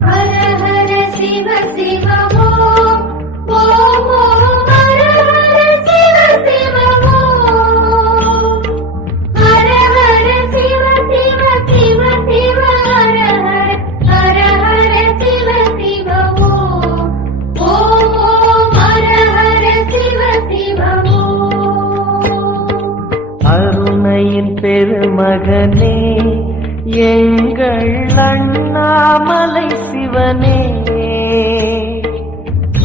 ஹர ஹர சிவ சிவ ஓம் ஓம் ஓம் ஹர ஹர சிவ சிவ ஓம் ஹர ஹர சிவ சிவ சிவ சிவ ஹர ஹர ஹர ஹர சிவ சிவ ஓம் ஓம் ஓம் ஹர ஹர சிவ சிவ ஓம். அருணையின் பெருமகனே எங்கள் அண்ணாமலை சிவனே,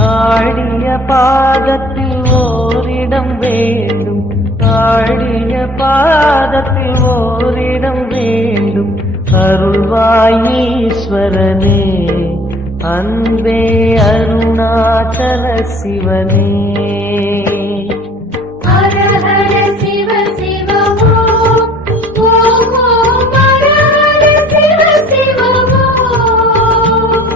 ஆடிய பாதத்தில் ஓரிடம் வேண்டும், ஆடிய பாதத்தில் ஓரிடம் வேண்டும். அருள்வாயீஸ்வரனே அன்பே அருணாச்சல சிவனே. ஹர ஹர சிவ சிவ ஓம் ஓம் ஓம் ஹர ஹர சிவ சிவ ஓம்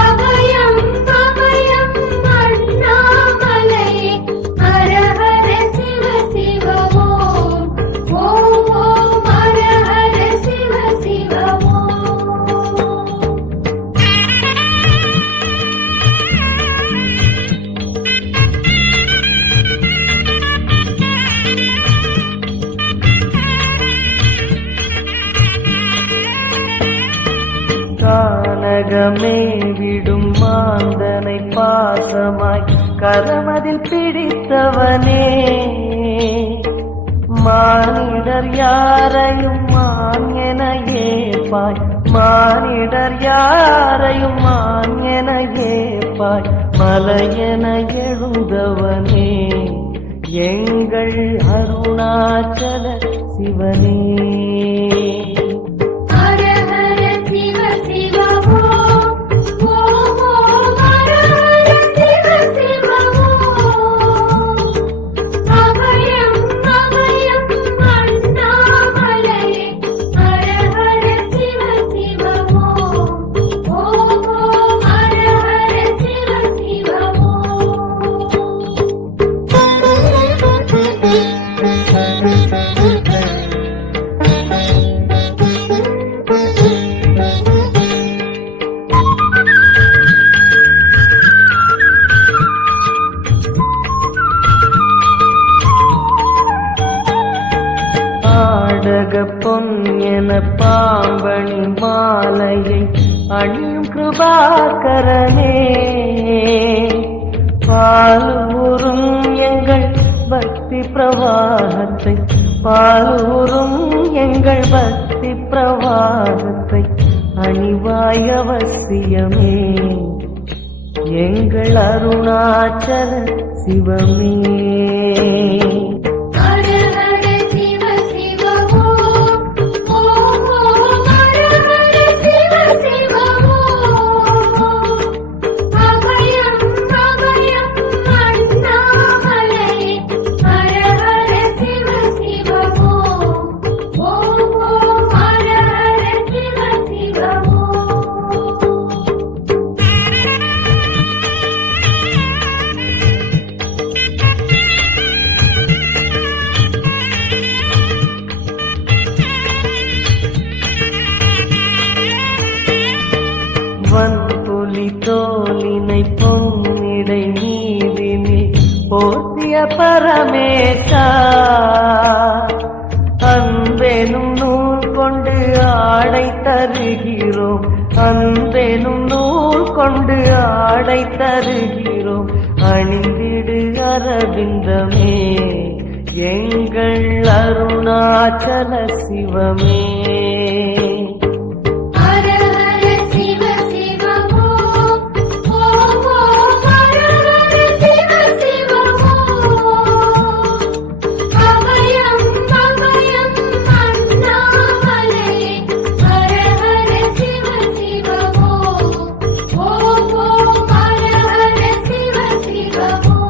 அபயம் அபயம் அண்ணாமலையே. ஹர ஹர சிவ சிவ ஓம் ஓம் ஓம் ஹர ஹர சிவ சிவ ஓம். கானகமே விடும் மாந்தனை பாசமாய் கரமதில் பிடித்தவனே, மானிடர் யாரையும் மான் என ஏற்பாய், மானிடர் யாரையும் மான் என ஏற்பாய். மலையென எழுந்தவனே எங்கள் அருணாச்சல சிவனே. ஹர ஹர சிவ சிவ ஓம் ஓம் ஓம் ஹர ஹர சிவ சிவ ஓம் அபயம் அபயம் அண்ணாமலையே. ஹர ஹர சிவ சிவ ஓம் ஓம் ஓம் ஹர ஹர சிவ சிவ ஆடக பொன் என பாம்பணி மாலையை அணியும் கிருபாகரனே, பாலூரும் எங்கள் பக்தி பிரவாகத்தை, பாலூரும் எங்கள் பக்தி பிரவாகத்தை அணிவாய் அவசியமே எங்கள் அருணாச்சல சிவமே. ஹர ஹர சிவ சிவ ஓம் ஓம் ஓம் ஹர ஹர சிவ சிவ ஓம் அபயம் அபயம் அண்ணாமலையே. ஹர ஹர சிவ சிவ ஓம் ஓம் ஓம் ஹர ஹர சிவ சிவ ஓம். வன்புலி தோலினை பொன்னிடை நீதினில் போர்த்திய பரமேசா, அன்பெனும் நூல் கொண்டு ஆடை தருகிறோம், அன்பெனும் நூல் கொண்டு ஆடை தருகிறோம். அணிந்திடு அரவிந்தமே எங்கள் அருணாச்சல சிவமே. ஹர ஹர சிவ சிவ ஓம் ஓம் ஓம் ஹர ஹர சிவ சிவ ஓம் அபயம் அபயம் அண்ணாமலையே. ஹர ஹர சிவ சிவ ஓம் ஓம் ஓம் ஹர ஹர சிவ சிவ ஓம்.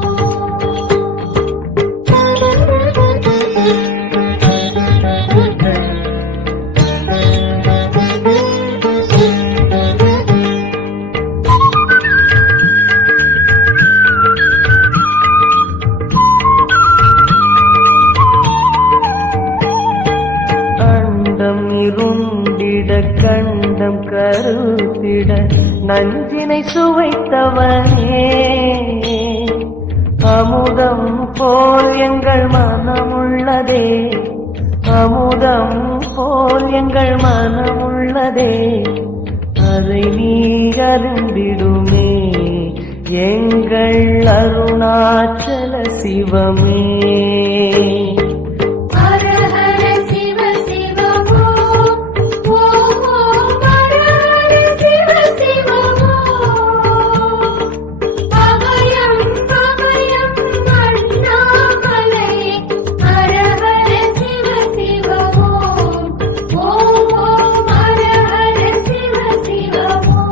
கண்டம் கருத்திட நஞ்சினை சுவைத்தவனே அமுதம் போல் எங்கள் மனமுள்ளதே அமுதம் போல் எங்கள் மனமுள்ளதே அதை நீ அருந்திடுமே எங்கள் அருணாச்சல சிவமே ஹர ஹர சிவ சிவ ஓம் ஓம் ஓம் ஹர ஹர சிவ சிவ ஓம் அபயம் அபயம் அண்ணாமலையே ஹர ஹர சிவ சிவ ஓம் ஓம் ஓம் ஹர ஹர சிவ சிவ ஓம்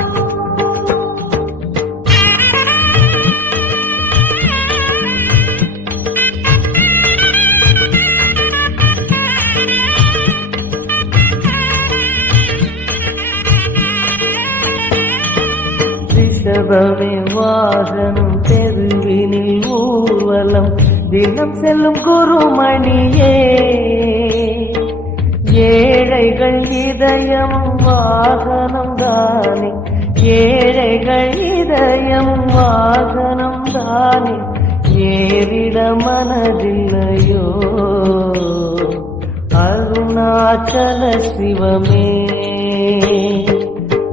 ரிஷபமே வாகனம் தெருவினில் ஊர்வலம் தினம் செல்லும் குருமணியே ஏழைகள் இதயமும் வாகனம் தானே ஏழைகள் இதயமும் வாகனம் தானே ஏறிட மனதில்லையோ அருணாச்சல சிவமே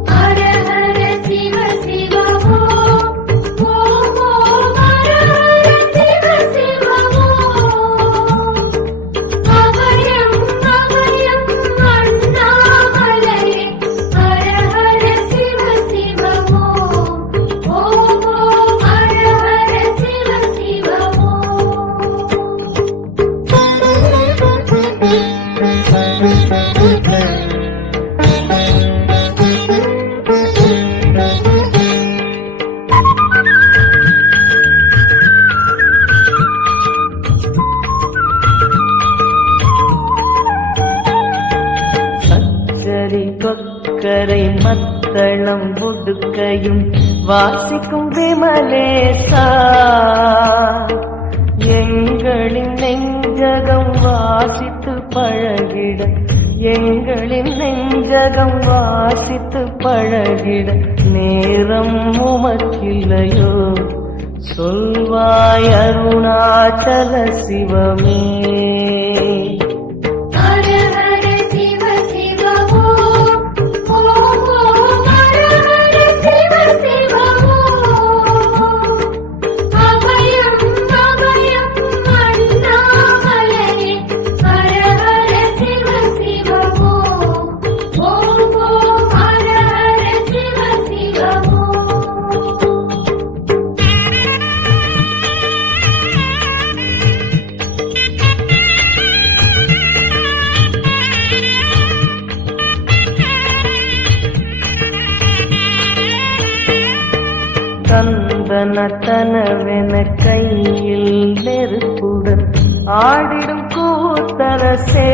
ஹர ஹர சிவ சிவ ஓம் ஓம் ஓம் ஹர ஹர சிவ சிவ ஓம் அபயம் அபயம் அண்ணாமலையே ஹர ஹர சிவ சிவ ஓம் ஓம் ஓம் ஹர ஹர சிவ சிவ சச்சரி கொக்கரை மத்தளம் ஒடுக்கையும் வாசிக்கும் விமலேசா எங்களின் நெஞ்சகம் வாசித்து பழகிட எங்களின் நெஞ்சகம் வாசித்து பழகிட நேரம் உமக்கில்லையோ சொல்வாய் அருணாச்சல சிவமே ஹர ஹர சிவ சிவ ஓம் ஓம் ஓம் ஹர ஹர சிவ சிவ ஓம் அபயம் அபயம் அண்ணாமலையே ஹர ஹர சிவ சிவ ஓம் ஓம் ஓம் ஹர ஹர சிவ சிவ ஓம் தந்தனத்தனவென கையில் நெருப்புடன் ஆடிடும் கூத்தரசே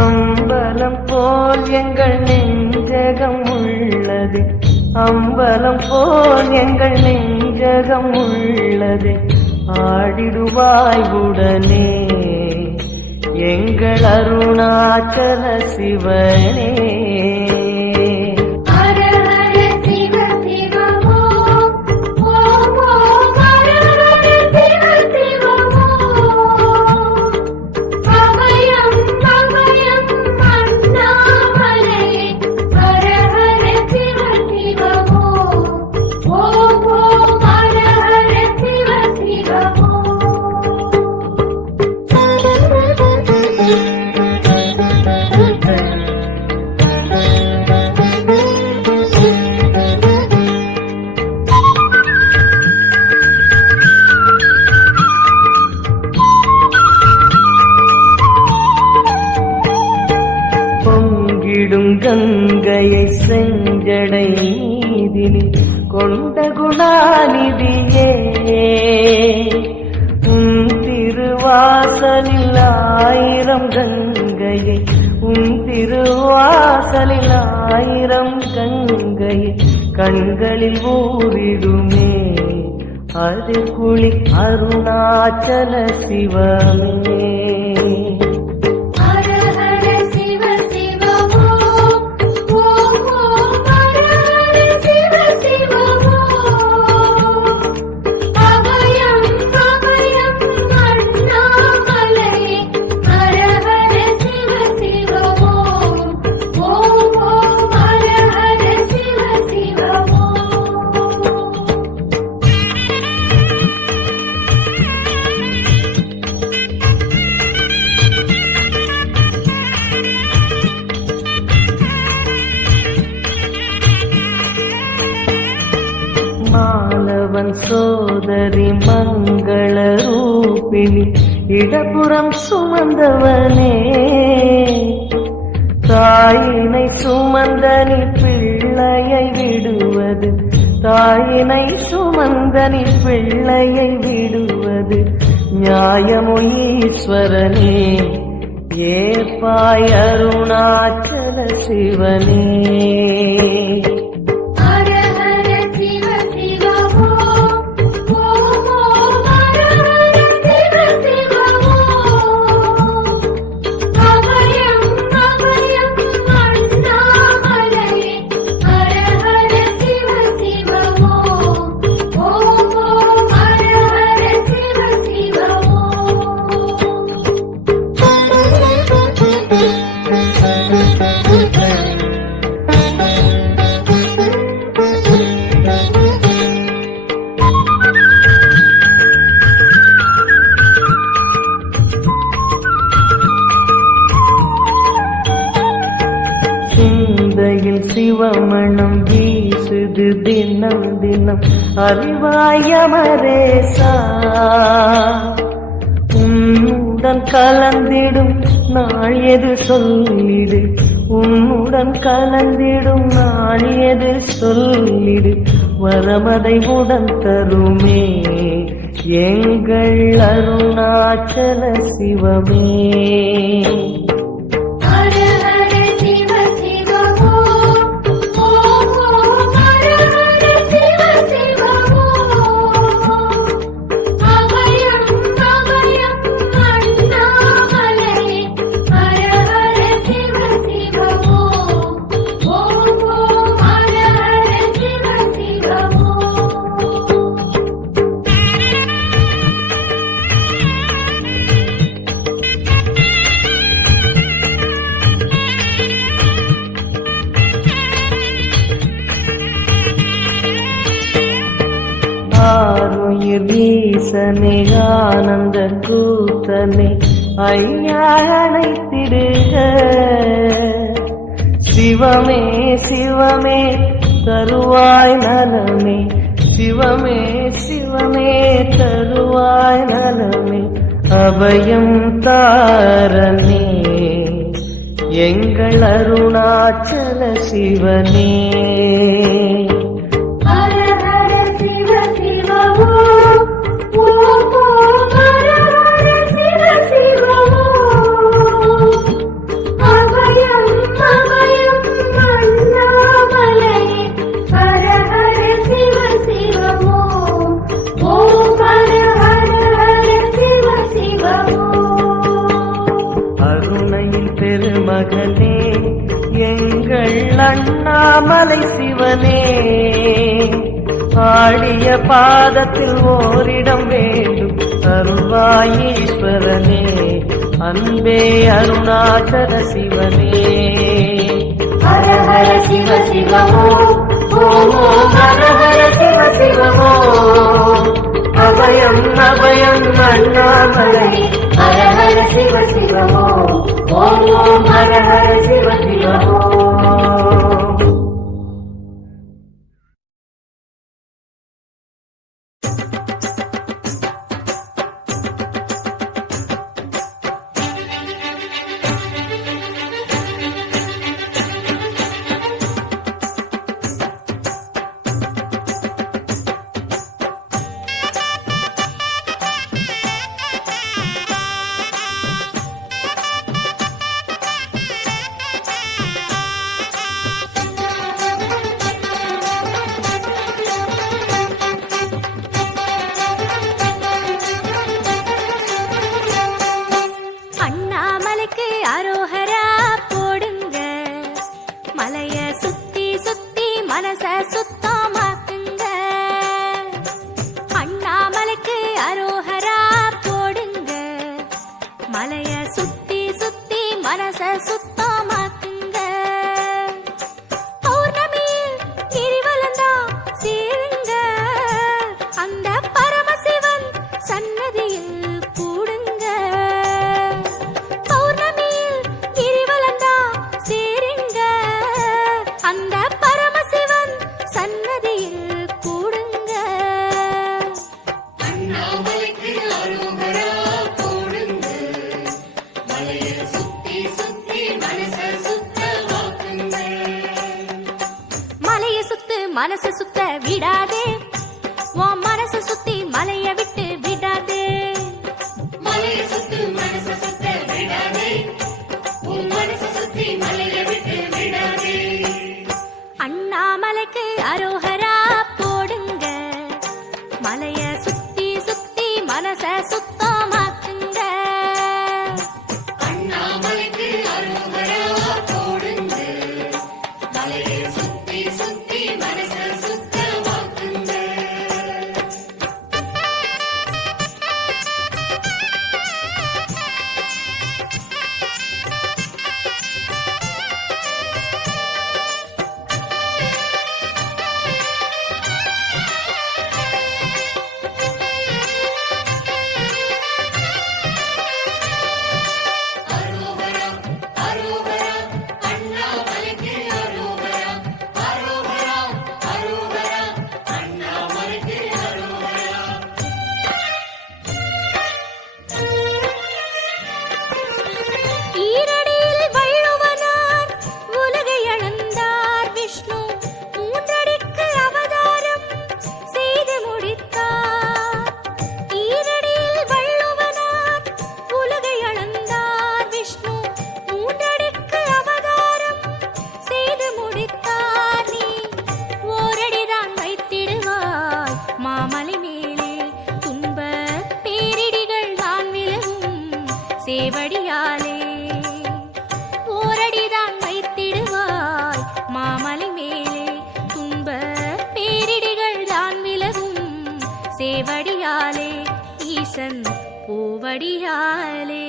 அம்பலம் போல் எங்கள் நெஞ்சகம் உள்ளது அம்பலம் போல் எங்கள் நெஞ்சகம் உள்ளது ஆடிடுவாய் உடனே எங்கள் அருணாச்சல சிவனே ஹர ஹர சிவ சிவ ஓம் ஓம் ஓம் ஹர ஹர சிவ சிவ ஓம் அபயம் அபயம் அண்ணாமலையே ஹர ஹர சிவ சிவ ஓம் ஓம் ஓம் ஹர ஹர சிவ சிவ பொங்கிடும் கங்கையை செஞ்சடை நீதினில் கொண்ட குணாநிதியே உன் திருவாசலில் ஆயிரம் கங்கையை உன் திருவாசலில் ஆயிரம் கங்கையை கண்களில் ஊறிடுமே அது குளி அருணாச்சல சிவமே ஹர ஹர சிவ சிவ ஓம் அவன் சோதரி மங்கள ரூபிணி இடப்புறம் சுமந்தவனே தாயினை சுமந்தனி பிள்ளையை விடுவது தாயினை சுமந்தனி பிள்ளையை விடுவது நியாயமோ ஈஸ்வரனே ஏப்பாய் அருணாச்சல சிவனே ஹர ஹர சிவ சிவ ஓம் ஓம் ஓம் ஹர ஹர சிவ சிவ ஓம் அபயம் அபயம் அண்ணாமலையே ஹர ஹர சிவ சிவ ஓம் ஓம் ஓம் ஹர ஹர சிவ சிவ சிந்தையில் சிவமணம் வீசுது தினம் தினம் அறிவாயமரேசா உன்னுடன் கலந்திடும் நாள் எது சொல்லிடு உன்னுடன் கலந்திடும் நாள் எது சொல்லிடு வரமதை உடன் தருமே எங்கள் அருணாச்சல சிவமே ஹர ஹர சிவ சிவ ஓம் ஓம் ஓம் ஹர ஹர சிவ சிவ ஓம் அபயம் அபயம் அண்ணாமலையே ஹர ஹர சிவ சிவ ஓம் ஓம் ஓம் ஹர ஹர சிவ சிவ ஓம் ஆருயிர் ஈசனே ஆனந்த கூத்தனே ஐயா அழைத்திடுக சிவமே சிவமே தருவாய் நலமே சிவமே சிவமே தருவாய் நலமே அபயம் தாரனே எங்கள் அருணாச்சல சிவனே ஹர ஹர சிவ சிவ ஓம் ஓம் ஓம் ஹர ஹர சிவ சிவ ஓம் அபயம் அபயம் அண்ணாமலையே ஹர ஹர சிவ சிவ ஓம் ஓம் ஹர ஹர ஹர சிவ சிவ ஓம் அருணையின் பெருமகனே எங்கள் அண்ணாமலை சிவனே ஆடிய பாதத்தில் ஓரிடம் வேண்டும் அருள்வாயீஸ்வரனே அன்பே அருணாச்சல சிவனே ஹர ஹர சிவ சிவ ஓம் ஓம் ஓம் ஹர ஹர சிவ சிவ ஓம் அபயம் அபயம் அண்ணாமலை ஹர ஹர சிவ சிவ ஓம் ஓம் ஓம் ஹர ஹர சிவ சிவ ஓம் அண்ணாமலைக்கு அரோகரா போடுங்க மலைய சுத்தி சுத்தி மனச சுத்தமாக்குங்க அண்ணாமலைக்கு அரோகரா போடுங்க மலைய சுத்தி சுத்தி மனச சுத்தமாக்குங்க பௌர்ணமியில் கிரிவலந்தா சேருங்க அந்த பரமசிவன் சன்னதியில் கூடுங்க பௌர்ணமியில் கிரிவலந்தா சேருங்க அந்த பரமசிவன் சன்னதியில் மனசு சுத்த விடாதே உன் மனசு சுத்தி மலைய விட்டு விடாதே மலைய சுத்து மனச சுத்த விடாதே உன் மனச சுத்தி மலைய விட்டு விடாதே அண்ணாமலைக்கு அரோகரா போடுங்க மலைய சுத்தி சுத்தி மனச சுத்தமாக்குங்க அண்ணாமலைக்கு அரோகரா போடுங்க மலைய சுத்தி சுத்தி மனச சுத்தமாக்குங்க அரோகரா அரோகரா அண்ணாமலைக்கு அரோகரா அரோகரா அரோகரா அண்ணாமலைக்கு அரோகரா ஈரடியில் வள்ளுவனார் உலகை அளந்தார் விஷ்ணு மூன்றடிக்கு அவதாரம் செய்து முடித்தார் ஈரடியில் வள்ளுவனார் உலகை அளந்தார் விஷ்ணு மூன்றடிக்கு அவதாரம் செய்து முடித்தார் நீ ஓரடிதான் வைத்திடுவாய் மாமலை மேலே துன்ப பேரிடிகள் தான் விலகும் சேவடியாலே ஓரடிதான் வைத்திடுவாய் மாமலை மேலே துன்ப பேரிடிகள் தான் விலகும் சேவடியாலே ஈசன் பூவடியாலே